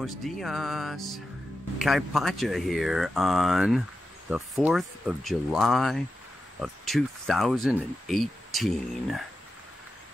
Buenos dias. Kai Pacha here on the 4th of July of 2018.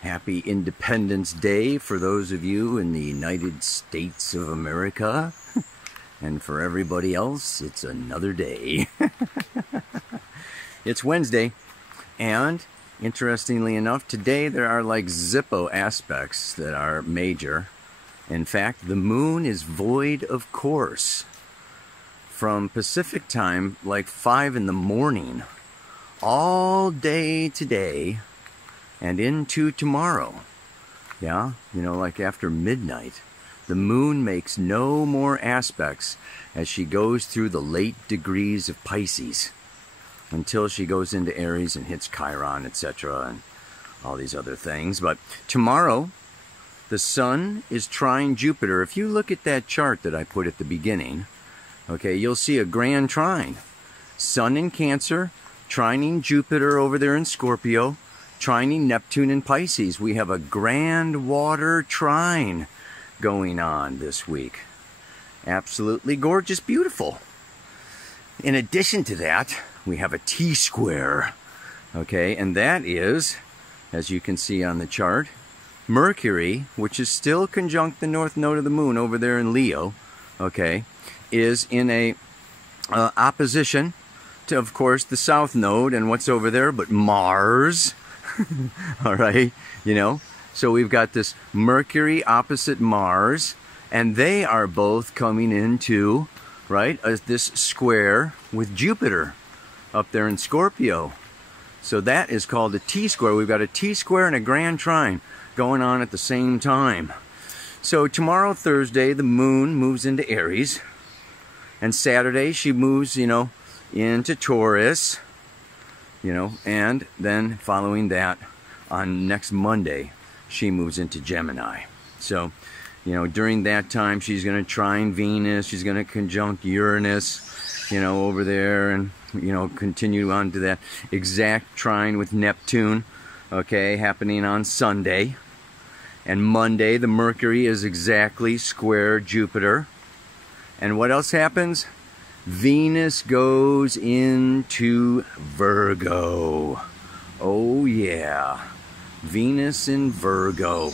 Happy Independence Day for those of you in the United States of America. And for everybody else, it's another day. It's Wednesday, and interestingly enough, today there are like Zippo aspects that are major. In fact, the moon is void of course from Pacific time, like 5 in the morning, all day today and into tomorrow. Yeah, you know, like after midnight. The moon makes no more aspects as she goes through the late degrees of Pisces until she goes into Aries and hits Chiron, etc., and all these other things. But tomorrow, the sun is trine Jupiter. If you look at that chart that I put at the beginning, okay, you'll see a grand trine. Sun in Cancer, trining Jupiter over there in Scorpio, trining Neptune in Pisces. We have a grand water trine going on this week. Absolutely gorgeous, beautiful. In addition to that, we have a T-square, okay, and that is, as you can see on the chart, Mercury, which is still conjunct the north node of the moon over there in Leo, okay, is in a opposition to, of course, the south node, and what's over there but Mars, all right, you know. So we've got this Mercury opposite Mars, and they are both coming into, right, this square with Jupiter up there in Scorpio. So that is called a T-square. We've got a T-square and a grand trine going on at the same time. So tomorrow, Thursday, the moon moves into Aries, and Saturday she moves, you know, into Taurus, you know, and then following that on next Monday she moves into Gemini. So, you know, during that time she's going to trine Venus, she's going to conjunct Uranus, you know, over there, and, you know, continue on to that exact trine with Neptune, okay, happening on Sunday. And Monday, the Mercury is exactly square Jupiter. And what else happens? Venus goes into Virgo. Oh yeah, Venus in Virgo.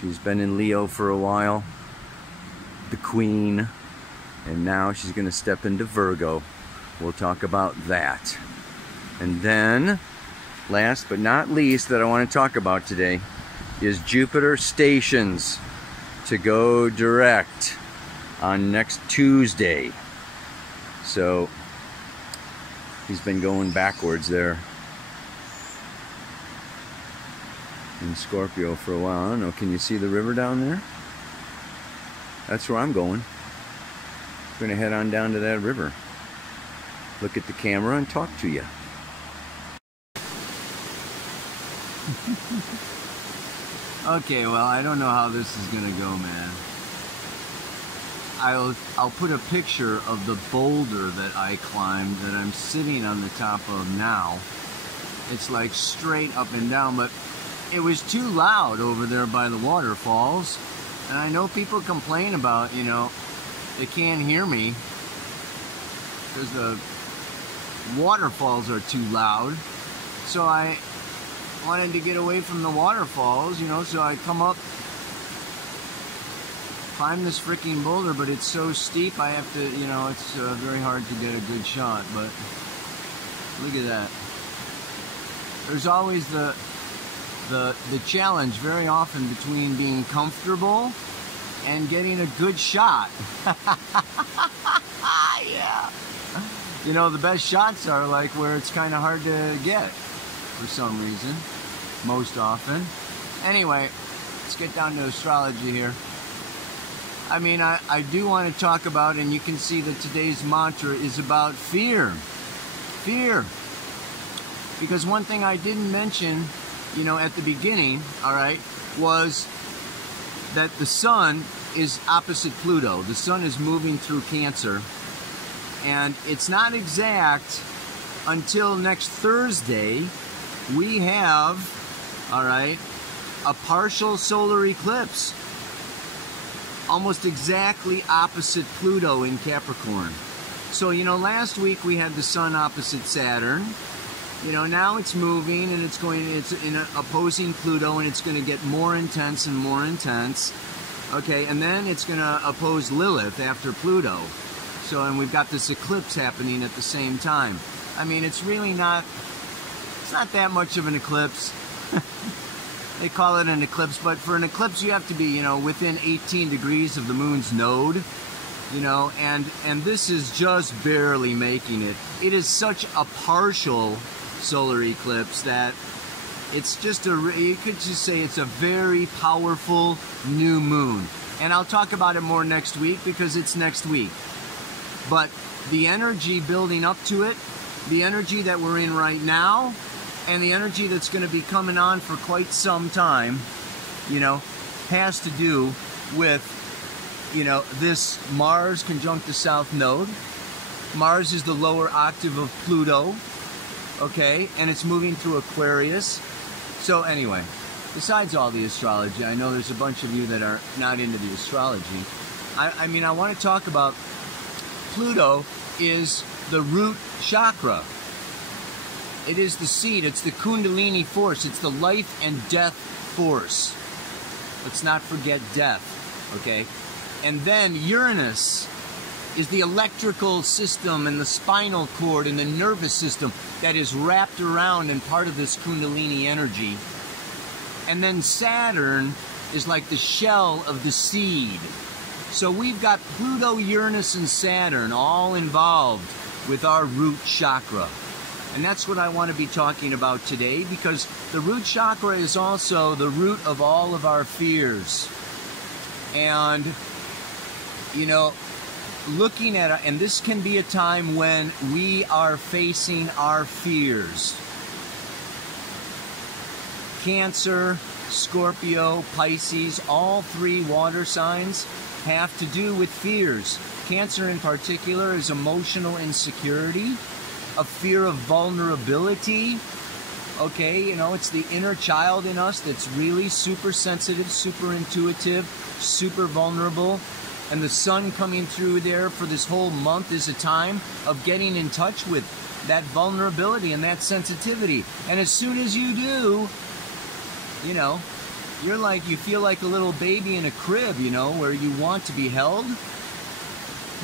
She's been in Leo for a while, the Queen, and now she's going to step into Virgo. We'll talk about that. And then, last but not least that I want to talk about today is Jupiter stations to go direct on next Tuesday. So he's been going backwards there in Scorpio for a while. I don't know, can you see the river down there? That's where I'm going. I'm going to head on down to that river, look at the camera and talk to you. Okay, well, I don't know how this is gonna go, man. I'll put a picture of the boulder that I climbed that I'm sitting on the top of now. It's like straight up and down, but it was too loud over there by the waterfalls. And I know people complain about, you know, they can't hear me because the waterfalls are too loud. So I wanted to get away from the waterfalls, you know, so I come up, climb this freaking boulder, but it's so steep I have to, you know, it's very hard to get a good shot. But look at that. There's always the challenge very often between being comfortable and getting a good shot. Yeah. You know, the best shots are like where it's kind of hard to get for some reason, most often. Anyway, let's get down to astrology here. I mean, I do want to talk about, and you can see that today's mantra is about fear. Fear. Because one thing I didn't mention, you know, at the beginning, all right, was that the sun is opposite Pluto. The sun is moving through Cancer, and it's not exact until next Thursday. We have, all right, a partial solar eclipse. almost exactly opposite Pluto in Capricorn. So, you know, last week we had the Sun opposite Saturn. You know, now it's moving and it's in opposing Pluto, and it's going to get more intense and more intense. Okay, and then it's going to oppose Lilith after Pluto. So, and we've got this eclipse happening at the same time. I mean, it's really not, it's not that much of an eclipse. They call it an eclipse, but for an eclipse you have to be, you know, within 18 degrees of the moon's node. You know, and this is just barely making it. It is such a partial solar eclipse that it's just you could just say it's a very powerful new moon. And I'll talk about it more next week because it's next week. But the energy building up to it, the energy that we're in right now, and the energy that's going to be coming on for quite some time, you know, has to do with, you know, this Mars conjunct the South Node. Mars is the lower octave of Pluto, okay, and it's moving through Aquarius. So anyway, besides all the astrology, I know there's a bunch of you that are not into the astrology. I mean, I want to talk about Pluto is the root chakra. It is the seed, it's the Kundalini force, it's the life and death force. Let's not forget death, okay? And then Uranus is the electrical system and the spinal cord and the nervous system that is wrapped around and part of this Kundalini energy. And then Saturn is like the shell of the seed. So we've got Pluto, Uranus, and Saturn all involved with our root chakra. And that's what I want to be talking about today, because the root chakra is also the root of all of our fears. And, you know, looking at it, and this can be a time when we are facing our fears. Cancer, Scorpio, Pisces, all three water signs have to do with fears. Cancer in particular is emotional insecurity, a fear of vulnerability. Okay, you know, it's the inner child in us that's really super sensitive, super intuitive, super vulnerable. And the sun coming through there for this whole month is a time of getting in touch with that vulnerability and that sensitivity. And as soon as you do, you know, you're like, you feel like a little baby in a crib, you know, where you want to be held,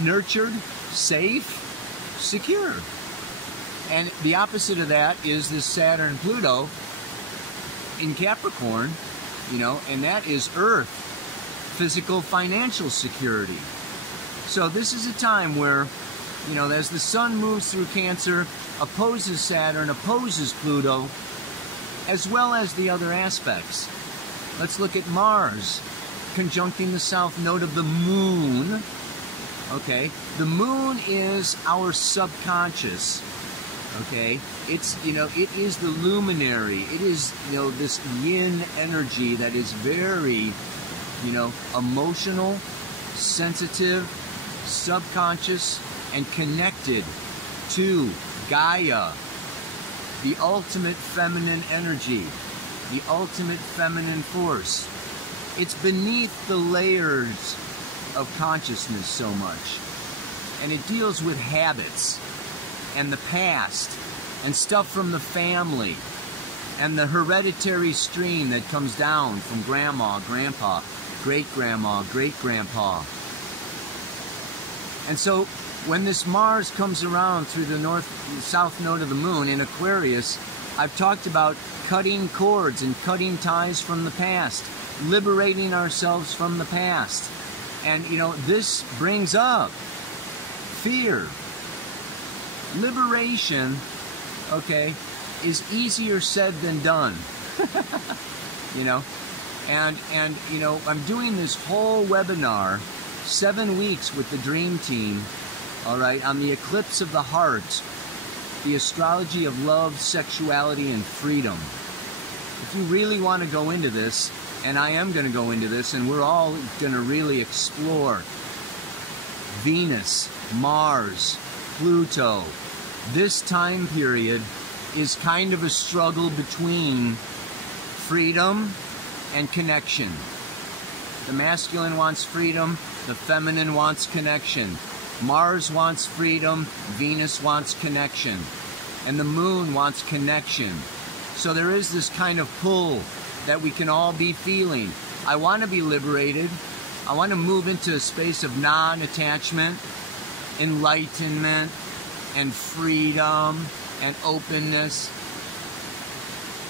nurtured, safe, secure. And the opposite of that is this Saturn-Pluto in Capricorn, you know, and that is Earth, physical, financial security. So this is a time where, you know, as the sun moves through Cancer, opposes Saturn, opposes Pluto, as well as the other aspects. Let's look at Mars, conjuncting the South Node of the Moon. Okay, the Moon is our subconscious. Okay, it's, you know, it is the luminary. It is, you know, this yin energy that is very, you know, emotional, sensitive, subconscious, and connected to Gaia, the ultimate feminine energy, the ultimate feminine force. It's beneath the layers of consciousness so much. And it deals with habits and the past and stuff from the family and the hereditary stream that comes down from grandma, grandpa, great-grandma, great-grandpa. And so when this Mars comes around through the south node of the moon in Aquarius, I've talked about cutting cords and cutting ties from the past, liberating ourselves from the past. And, you know, this brings up fear. Liberation, okay, is easier said than done. You know, and you know, I'm doing this whole webinar, 7 weeks with the Dream Team, all right, on the eclipse of the heart, the astrology of love, sexuality, and freedom. If you really want to go into this, and I am going to go into this, and we're all going to really explore Venus, Mars, Pluto. This time period is kind of a struggle between freedom and connection. The masculine wants freedom, the feminine wants connection. Mars wants freedom, Venus wants connection. And the moon wants connection. So there is this kind of pull that we can all be feeling. I want to be liberated. I want to move into a space of non-attachment, enlightenment, and freedom, and openness.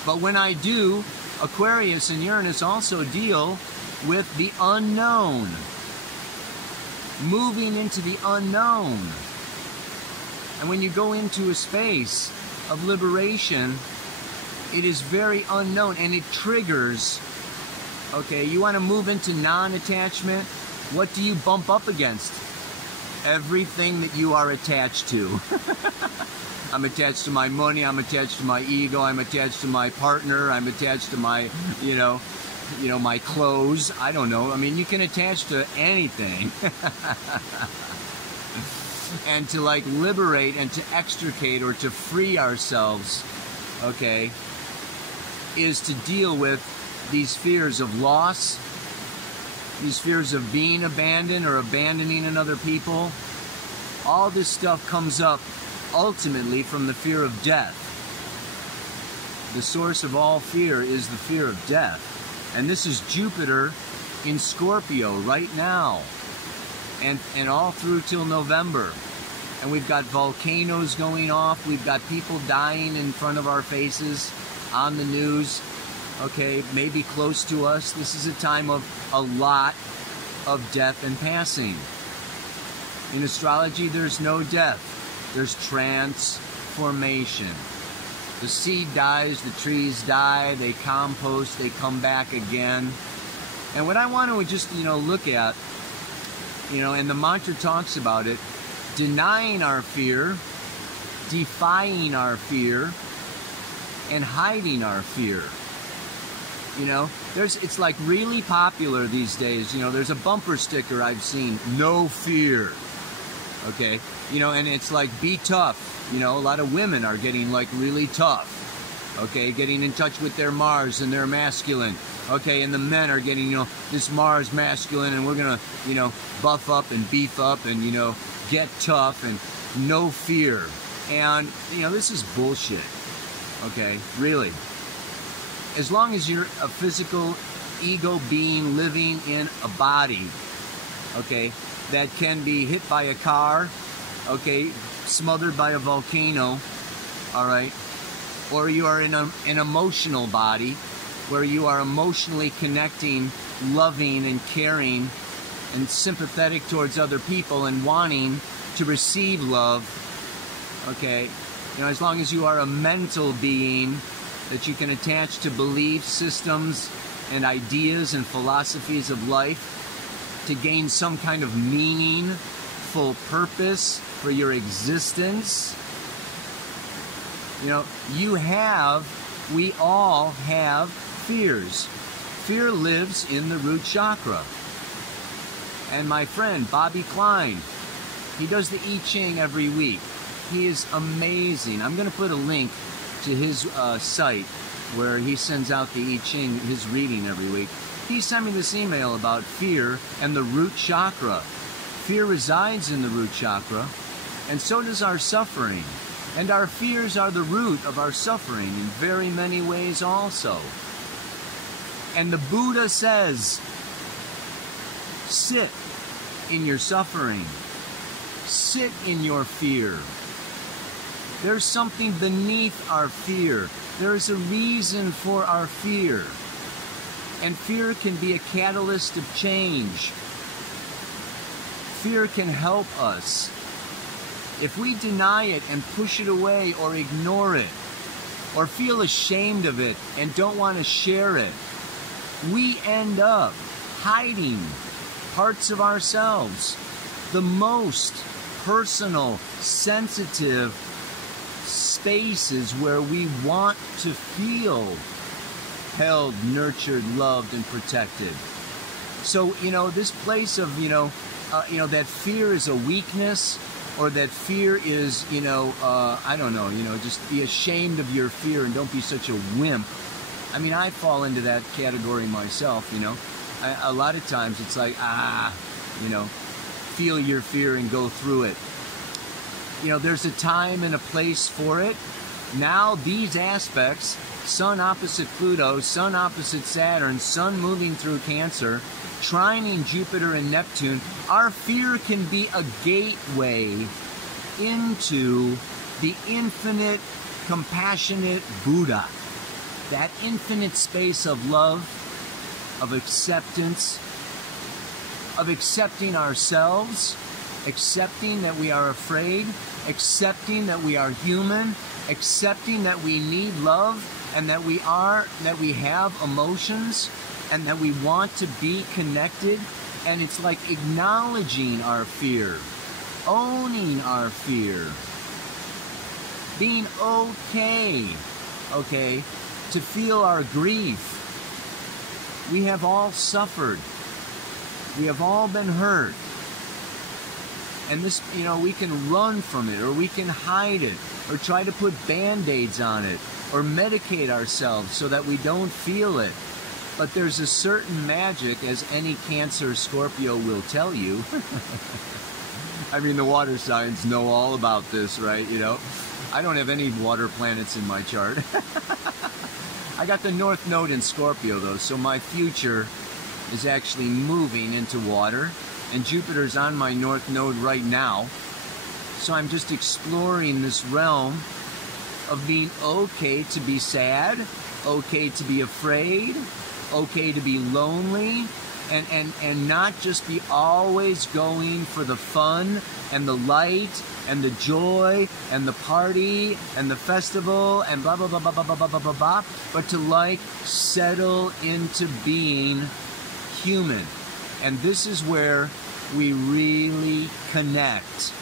But when I do, Aquarius and Uranus also deal with the unknown. Moving into the unknown. And when you go into a space of liberation, it is very unknown and it triggers. Okay, you want to move into non-attachment. What do you bump up against? Everything that you are attached to. I'm attached to my money, I'm attached to my ego, I'm attached to my partner, I'm attached to my, my clothes. I don't know. I mean, you can attach to anything. And to like liberate and to extricate or to free ourselves, okay, is to deal with these fears of loss, these fears of being abandoned or abandoning another people. All this stuff comes up ultimately from the fear of death. The source of all fear is the fear of death. And this is Jupiter in Scorpio right now. And all through till November. And we've got volcanoes going off. We've got people dying in front of our faces on the news. Okay, maybe close to us. This is a time of a lot of death and passing. In astrology, there's no death. There's transformation. The seed dies, the trees die, they compost, they come back again. And what I want to just, look at, and the mantra talks about it, denying our fear, defying our fear, and hiding our fear. It's like really popular these days. There's a bumper sticker I've seen, no fear. Okay, and it's like, be tough. A lot of women are getting like really tough. Okay, getting in touch with their Mars and their masculine. Okay, and the men are getting, this Mars masculine, and we're gonna, buff up and beef up and, get tough and no fear. And, this is bullshit. Okay, really. As long as you're a physical ego being living in a body, okay, that can be hit by a car, okay, smothered by a volcano, all right, or you are in an emotional body where you are emotionally connecting, loving and caring and sympathetic towards other people and wanting to receive love, okay, as long as you are a mental being that you can attach to belief systems and ideas and philosophies of life to gain some kind of meaningful purpose for your existence. We all have fears. Fear lives in the root chakra. And my friend, Bobby Klein, he does the I Ching every week. He is amazing. I'm going to put a link to his site where he sends out the I Ching, his reading every week. He sent me this email about fear and the root chakra. Fear resides in the root chakra, and so does our suffering. And our fears are the root of our suffering in very many ways also. And the Buddha says, sit in your suffering. Sit in your fear. There's something beneath our fear. There is a reason for our fear. And fear can be a catalyst of change. Fear can help us. If we deny it and push it away or ignore it, or feel ashamed of it and don't want to share it, we end up hiding parts of ourselves, the most personal, sensitive spaces where we want to feel held, nurtured, loved, and protected. So, this place of, that fear is a weakness, or that fear is, I don't know, just be ashamed of your fear and don't be such a wimp. I mean, I fall into that category myself, a lot of times it's like, you know, feel your fear and go through it. You know, there's a time and a place for it. Now these aspects, Sun opposite Pluto, Sun opposite Saturn, Sun moving through Cancer, trining Jupiter and Neptune, our fear can be a gateway into the infinite, compassionate Buddha. That infinite space of love, of acceptance, of accepting ourselves, accepting that we are afraid, accepting that we are human, accepting that we need love, and that we have emotions, and that we want to be connected. And it's like acknowledging our fear, owning our fear, being okay, to feel our grief. We have all suffered. We have all been hurt. And this, you know, we can run from it, or we can hide it, or try to put Band-Aids on it, or medicate ourselves so that we don't feel it. But there's a certain magic, as any Cancer Scorpio will tell you. I mean, the water signs know all about this, right? You know, I don't have any water planets in my chart. I got the North Node in Scorpio, though, so my future is actually moving into water, and Jupiter's on my North Node right now. So I'm just exploring this realm of being okay to be sad, okay to be afraid, okay to be lonely, and not just be always going for the fun and the light and the joy and the party and the festival and blah, blah, blah, blah, blah, blah, blah, blah, blah, but to like settle into being human. And this is where we really connect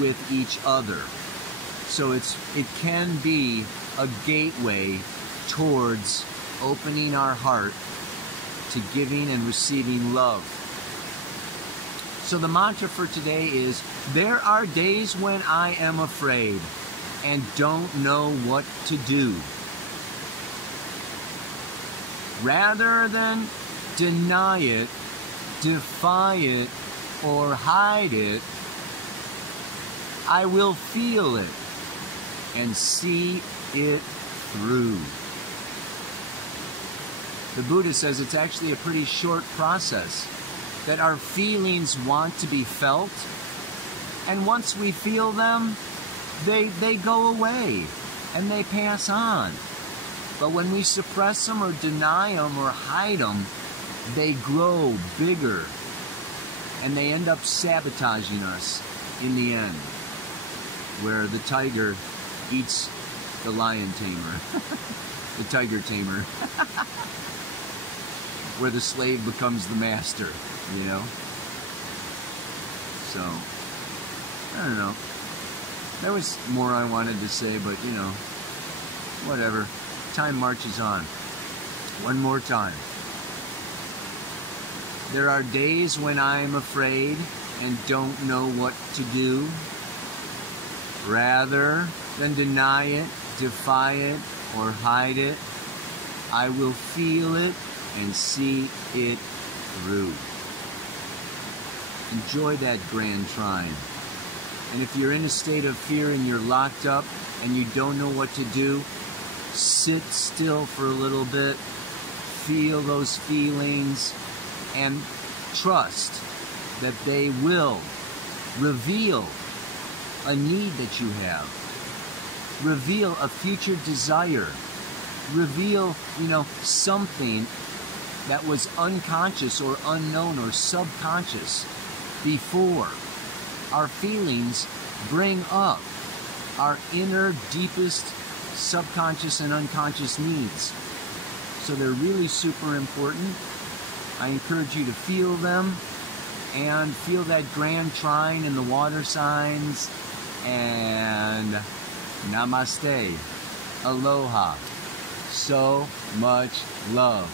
with each other. So it can be a gateway towards opening our heart to giving and receiving love. So the mantra for today is, there are days when I am afraid and don't know what to do. Rather than deny it, defy it, or hide it, I will feel it and see it through. The Buddha says it's actually a pretty short process, that our feelings want to be felt, and once we feel them, they go away and they pass on. But when we suppress them or deny them or hide them, they grow bigger and they end up sabotaging us in the end, where the tiger eats the lion tamer, the tiger tamer, where the slave becomes the master, you know? So, I don't know. There was more I wanted to say, but, you know, whatever. Time marches on. One more time. There are days when I'm afraid and don't know what to do. Rather than deny it, defy it, or hide it, I will feel it and see it through. Enjoy that grand trine. And if you're in a state of fear and you're locked up and you don't know what to do, sit still for a little bit, feel those feelings, and trust that they will reveal a need that you have, reveal a future desire, reveal, you know, something that was unconscious or unknown or subconscious before. Our feelings bring up our inner, deepest subconscious and unconscious needs. So they're really super important. I encourage you to feel them and feel that grand trine in the water signs. And namaste. Aloha. So much love.